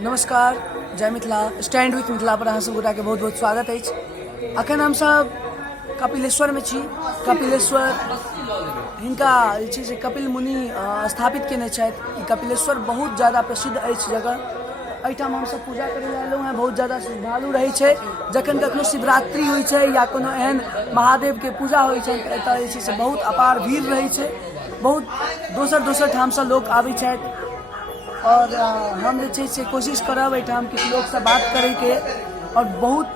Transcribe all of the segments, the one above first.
नमस्कार, जय Mithila. Stand with Mithila पर अहाँ सब गोटाके बहुत बहुत स्वागत अछि। अखन हमसब कपिलेश्वर में छी। कपिलेश्वर हिनका जे छै से कपिल मुनि स्थापित केने छथि। कपिलेश्वर बहुत ज़्यादा प्रसिद्ध अछि जगह। एहिठाम हमसब पूजा करे लेल एलहुँ हैं। बहुत ज़्यादा श्रद्धालु रहै छै। जखन कखनो शिवरात्रि होइ छै या कोनो एहन महादेव के पूजा होइ छै तऽ एतऽ जे छै से बहुत अपार भीड़ रहै छै। बहुत दोसर ठाम से लोग आबै छथि और हम जे छै से कोशिश करब एहिठाम किछु लोग से बात करे के और बहुत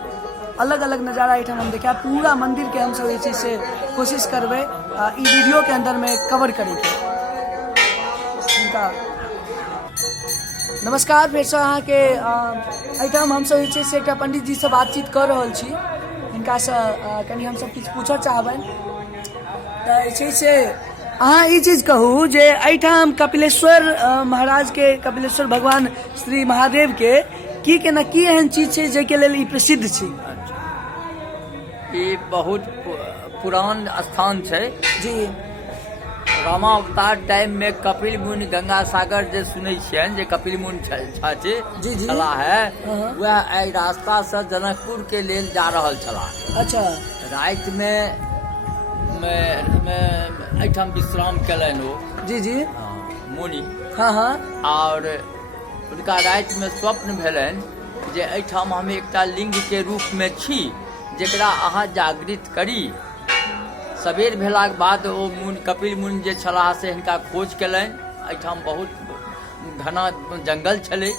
अलग अलग नज़ारा एहिठाम हम देखाब। पूरा मंदिर के हम सब जे छै से कोशिश करबै ई वीडियो के अंदर में कवर करे के। नमस्कार, फिर से अहाँ के एहिठाम हम सब जे छै से एकटा पंडित जी से बातचीत कर रहल छी। हिनका से कनी हम सब किछु पूछऽ चाहबनि। तऽ जे छै से अहाँ ई चीज कहू जे एहिठाम कपिलेश्वर महाराज के, कपिलेश्वर भगवान श्री महादेव के की केना की एहन चीज छै जेके लेल ई प्रसिद्ध छै? ई बहुत पुरान स्थान छै जी। रामावतार टाइम में कपिल मुनि गंगा सागर जे सुनै छियनि जे कपिल मुनि जी जी छला है, वह एहि रास्ता से जनकपुर के लेल जा रहल छलाह। अच्छा। राति में एहिठाम विश्राम केलनि ओ। जी जी मुनि। हाँ। और उनका राति में स्वप्न भेलनि जे एहिठाम हम एकटा लिंग के रूप में छी जेकरा अहाँ जागृत करी। सबेर भेलाक बाद ओ कपिल मुनि जे छलाह से हिनका खोज केलनि। एहिठाम बहुत घना जंगल छलै,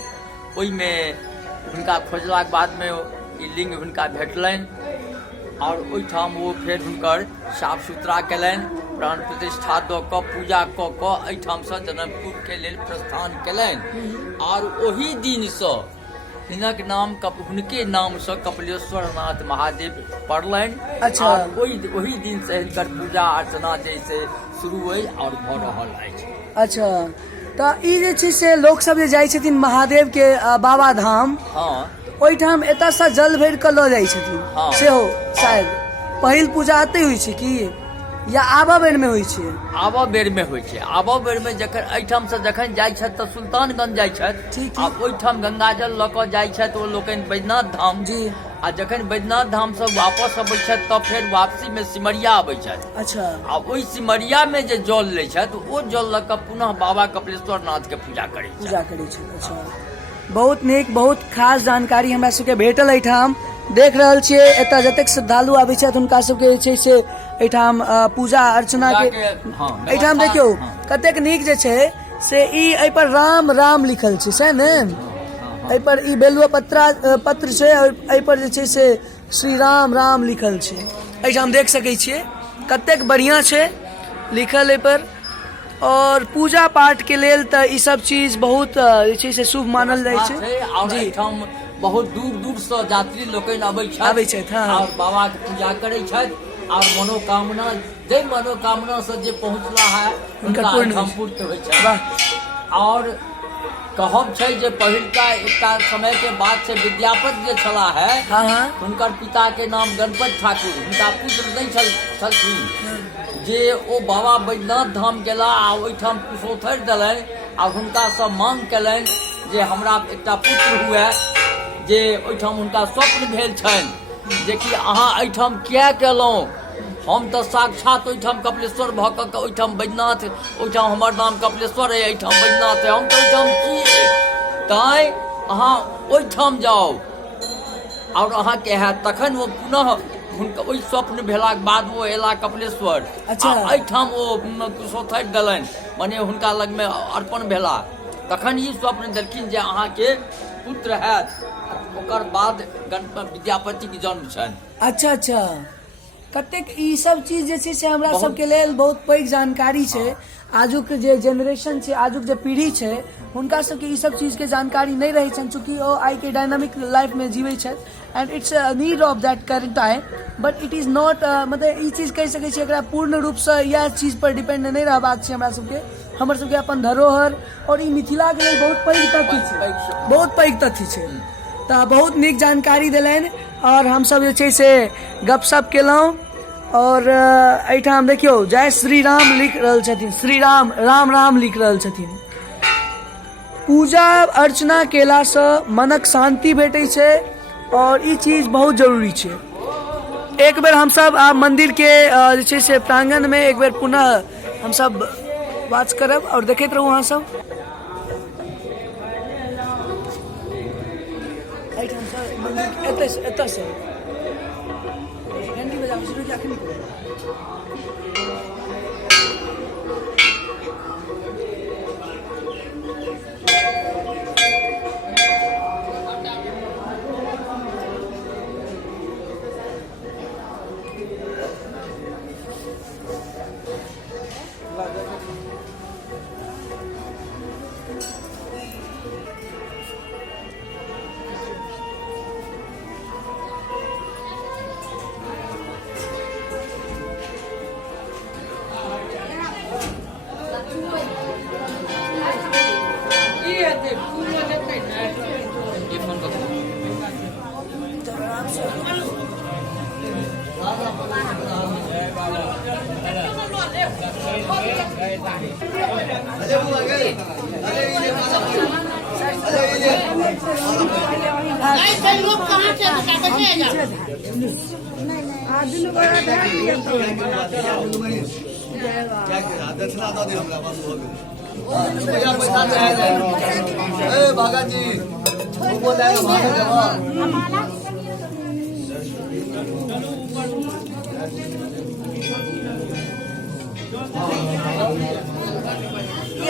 ओहिमे हुनका खोजलाक बाद में ई लिंग हुनका भेटलनि और ओहिठाम वो फेर हुनकर साफ सुथरा केलनि, प्राण प्रतिष्ठा दऽ कऽ पूजा कऽ कऽ एहिठाम से जनकपुर के लेल प्रस्थान केलनि। और ओही दिन से हिनक नाम हुनके नाम से कपिलेश्वर नाथ महादेव पड़लनि। अच्छा। वही दिन से हिनकर पूजा अर्चना जैसे शुरू हुई और भऽ रहल अछि। अच्छा, तऽ ई जे छै से लोक सब जे जाइ छथिन महादेव के बाबा धाम, हाँ, ओहिठाम एतऽ से जल भरि कऽ लऽ जाइ छथिन। हाँ। सेहो शायद पहिल पूजा एतै होइ छै कि या आबऽ बेर में होइ छै? आबऽ बेर में होइ छै। आबऽ बेर में जखन एहिठाम से जखन जाइ छथि तऽ सुल्तानगंज जाइ छथि। ठीक। आ ओहिठाम गंगाजल लऽ कऽ जाइ छथि ओ लोकनि बैद्यनाथ धाम। जी। आ जखन बैद्यनाथ धाम से वापस अबै छथि तब फेर वापसी में सिमरिया अबै छथि। अच्छा। आ ओहि सिमरिया में जे जल लै छथि ओ जल लऽ कऽ पुनः बाबा कपिलेश्वर नाथ के पूजा करै छथि। अच्छा, बहुत नीक, बहुत खास जानकारी हमरा सबके भेटल। एहिठाम देख रहल छियै एतऽ जतेक श्रद्धालु आबै छथि हुनका सबके जे छै से एहिठाम पूजा अर्चना के एहिठाम देखियौ कतेक नीक जे छै से ई एहि पर राम राम लिखल छै, सही ने? एहि पर ई बेलुआ पत्र छै और एहि पर जे छै से श्री राम राम लिखल छै। एहिठाम देख सकै छियै कतेक बढ़िया छै लिखल एहि पर। और पूजा पाठ के लेल तऽ ई सब चीज बहुत जे छै से शुभ मानल जाइ छै। और एहिठाम बहुत दूर दूर से यात्री लोकनि आबै छथि और बाबा के पूजा करै छथि और मनोकामना से जे पहुँचला है उनका पूर्ण होइ छै। और कहब छै जे पहिलका एकटा समय के बाद से विद्यापति जे छला है, हुनकर पिता के नाम गणपत ठाकुर, हुनका पुत्र नहीं छलखिन जे ओ बाबा बैद्यनाथ धाम गेला आ ओहिठाम कुशोथरि देलनि आ हुनका से मांग केलनि जे हमरा एकटा पुत्र हुए, जे ओहिठाम हुनका स्वप्न भेल छनि जे कि अहाँ एहिठाम किया केलहुँ? हम तऽ साक्षात ओहिठाम कपिलेश्वर भऽ कऽ ओहिठाम बैद्यनाथ, ओहिठाम हमर नाम कपिलेश्वर है, एहिठाम बैद्यनाथ है, हम तऽ ओहिठाम छी, तैँ अहाँ ओहिठाम जाउ और अहाँके हैत। तखन ओ पुनः हुनका ओहि स्वप्न भेलाक बाद वो एला कपिलेश्वर। अच्छा। एहिठाम ओ कुशोथरि देलनि, मने हुनका लग में अर्पण भेला। तखन ई स्वप्न देलखिन जे अहाँके पुत्र हैत। ओकर बाद विद्यापति के जन्म छनि। अच्छा, कतेक ई सब चीज जे छै से हमरा सबके लेल बहुत पैघ जानकारी छै। आजुक जे जेनरेशन छै, आजुक जे पीढ़ी छै, हुनका सबके ई सब चीज के जानकारी नहीं रहे छनि, चूँकि ओ आई के डायनामिक लाइफ में जीवे छथि and it's need of that current time. But it is not मतलब ई चीज कहि सकै छी एकरा पूर्ण रूप से यह चीज पर डिपेंड नहीं रहबाक छै। हमरा सबके हमर सबके अपन धरोहर और ई मिथिला के लेल बहुत पैघ तथ्य छै, बहुत पैघ तथ्य छै। तऽ बहुत नीक जानकारी देलनि और हम सब जे छै से गपशप केलहुँ। और एहिठाम देखियौ जय श्री राम लिख रहल छथिन, श्री राम राम राम लिख रहल छथिन। पूजा अर्चना केला से मनक शांति भेटै छै और ई चीज बहुत जरूरी छै। एक बेर हम सब आ मंदिर के जे छै से प्रांगण में एक बेर पुनः हम सब वाच करब और देखैत रहू अहाँ सब। एहिठाम से मंदिर एतऽ से घंटी बजाबू शुरू किया अखनी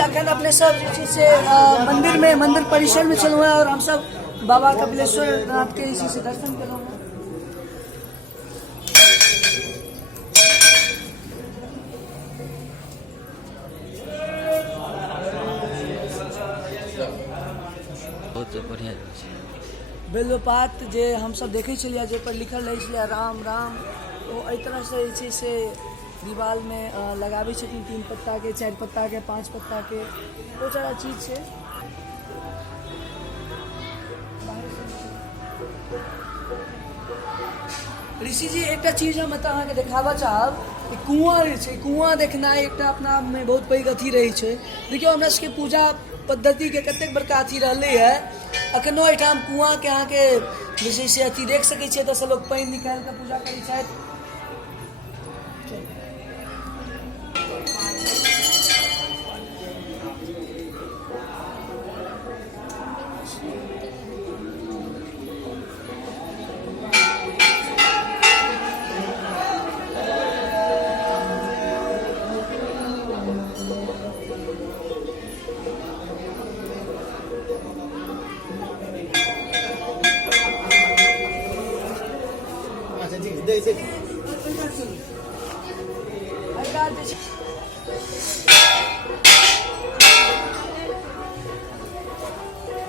अखन अपने सब जे छै से मंदिर परिसर में चलू है और हम सब बाबा कपिलेश्वर नाथ के इसी से दर्शन करूँ। बहुत बढ़िया बेलपात जे हम सब देखे छलिए जे पर लिखल रहे छलिए राम राम, तो एहि तरह से जे छै से दीवाल में लगाबे छथिन 3 पत्ता के 4 पत्ता के 5 पत्ता के बहुत सारा चीज छै। ऋषि जी एक चीज हम अहाँ के देखाबा चाहब कि कुआं जे छै, कुआं देखना एक अपना आप में बहुत पैघ अथी रही है। देखियो हमरा सबके पूजा पद्धति के कतेक बड़का अथी रहले है, अखनो एठाम कुआं के अहाँ के जे छै से अथी देख सकै छियै, तऽ लोग पानि निकाल के पूजा करै छथि।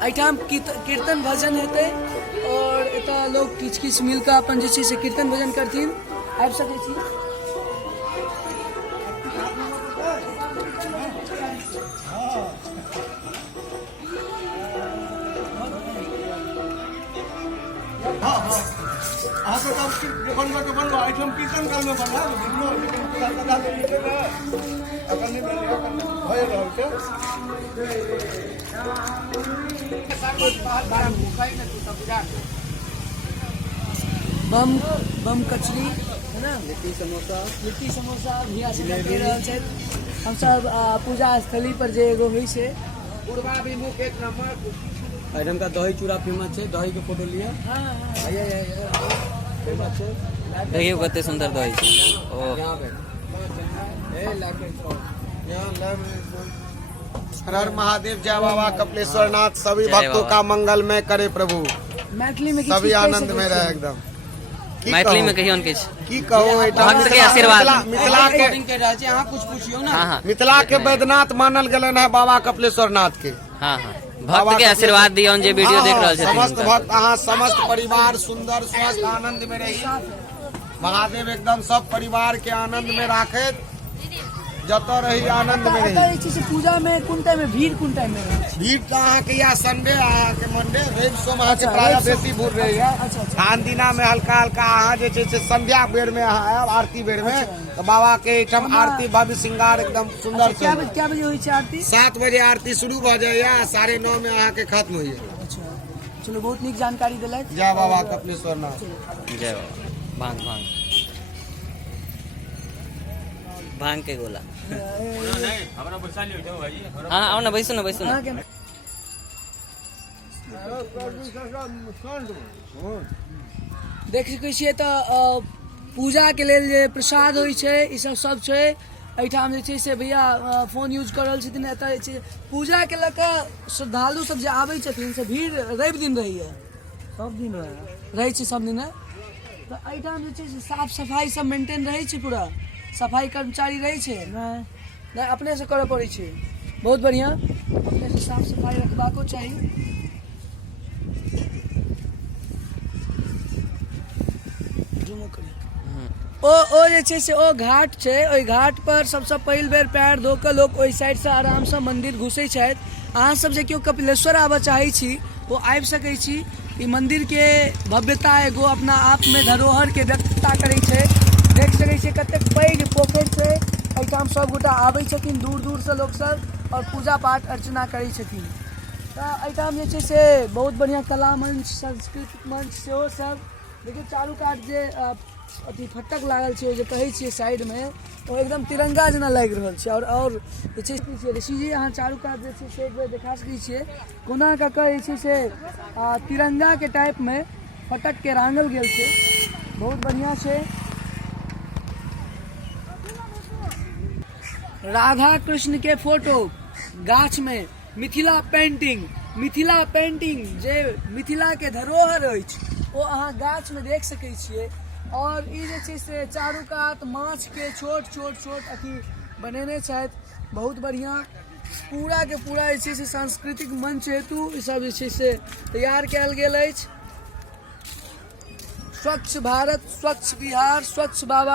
एहिठाम कीर्तन भजन हेतै और एतऽ लोग किछ मिलकर अपन जे छै से कीर्तन भजन करथिन। आबि सकै छी। कीर्तन काल में बना बम कचरी है ना, लिट्टी समोसा भैया से दे रहल छै। हम सब पूजा स्थली पर जे एगो होइ छै पूर्वाभिमुख एक नंबर आइटम का दही चूड़ा फेमस है। दही के फोटो लिया। फेमस है। देखियो कते सुंदर दही ओ यहाँ पे हर हर महादेव, जय बाबा कपिलेश्वर नाथ। सभी भक्तों का मंगलमय करे प्रभु, मैथिली में सभी आनंद में रहे एकदम। मैथिली में कहियो की कहो भक्त के आशीर्वाद मिथिला के यहाँ कुछ पूछियो ना। मिथिला के वैद्यनाथ मानल गलन है बाबा कपिलेश्वर नाथ के। हाँ भक्त के आशीर्वाद दियो जे वीडियो देख रहल छथिन। समस्त भक्त अहाँ समस्त परिवार सुंदर स्वस्थ आनंद में रही। महादेव एकदम सब परिवार के आनंद में राखे। जतो रही आनंद में रही। पूजा में कौन टाइम में भीड़ कौन टाइम में भीड़ तो अहाँ के यहाँ संडे अहाँ के मंडे रवि सोम अहाँ के प्रायः बेसी भीड़ रही है। आन दिना में हल्का हल्का अहाँ जे छै से संध्या बेर में अहाँ आयब आरती बेर में तो बाबा के एहिठाम आरती भव्य श्रृंगार एकदम सुंदर से क्या बजे होई छै आरती? 7 बजे आरती शुरू भ जाइए 9:30 में अहाँ के खत्म होइए। चलो बहुत नीक जानकारी दिलथि। जय बाबा कपिलेश्वर नाथ। जय बाबा। भांग के गोला। हाँ आओ ना बैसो ना देख सकै छियै तऽ पूजा के लेल जे प्रसाद होइ छै ई सब छै एहिठाम जे छै से भैया फोन यूज कर रहल छथिन। एतऽ जे छै पूजा के लऽ कऽ श्रद्धालु सब जे आबै छथिन से भीड़ रवि दिन रहैया सब दिन रहै छै सब दिन। तऽ एहिठाम जे छै से साफ सफाई सब मेंटेन रहै छै पूरा सफाई कर्मचारी रहै छै नहि अपने से करऽ पड़ै छै। बहुत बढ़िया अपने से साफ सफाई रखबाको चाही। ओ जे छै से ओ घाट छै ओहि घाट पर सबसे पहिल बेर पैर धो कऽ लोक ओहि साइड से आराम से मंदिर घुसै छथि। अहाँ सब जे केओ कपिलेश्वर आबऽ चाहै छी वो आबि सकै छी। ई मंदिर के भव्यता एगो अपना आप में धरोहर के व्यक्तता करै छै। देख सकै छियै कतेक पैघ पोखरि छै एहिठाम सब गोटा आबै छथिन दूर दूर से लोक सब और पूजा पाठ अर्चना करै छथिन। तऽ एहिठाम जे छै से बहुत बढ़िया कला मंच सांस्कृतिक मंच सेहो सब देखियौ चारू कात जे अथी फटक लागल छै जे कहै छियै साइड में ओ एकदम तिरंगा जेना लागि रहल छै। और जे छै ऋषि जी अहाँ चारू कात जे छै से एक बेर देखा सकै छियै कोना कऽ जे छै से तिरंगा के टाइप में फटक के रांगल गेल छै। बहुत बढ़िया छै। राधा कृष्ण के फोटो गाछ में मिथिला पेंटिंग जे मिथिला के धरोहर अछि ओ अहाँ गाछ में देख सकै छियै। और ई जे छै से चारू कात माछ के छोट अथी बनेने छथि। बहुत बढ़िया पूरा के पूरा जे छै से सांस्कृतिक मंच हेतु ई सब जे छै से तैयार कयल गेल अछि। स्वच्छ भारत स्वच्छ बिहार स्वच्छ बाबा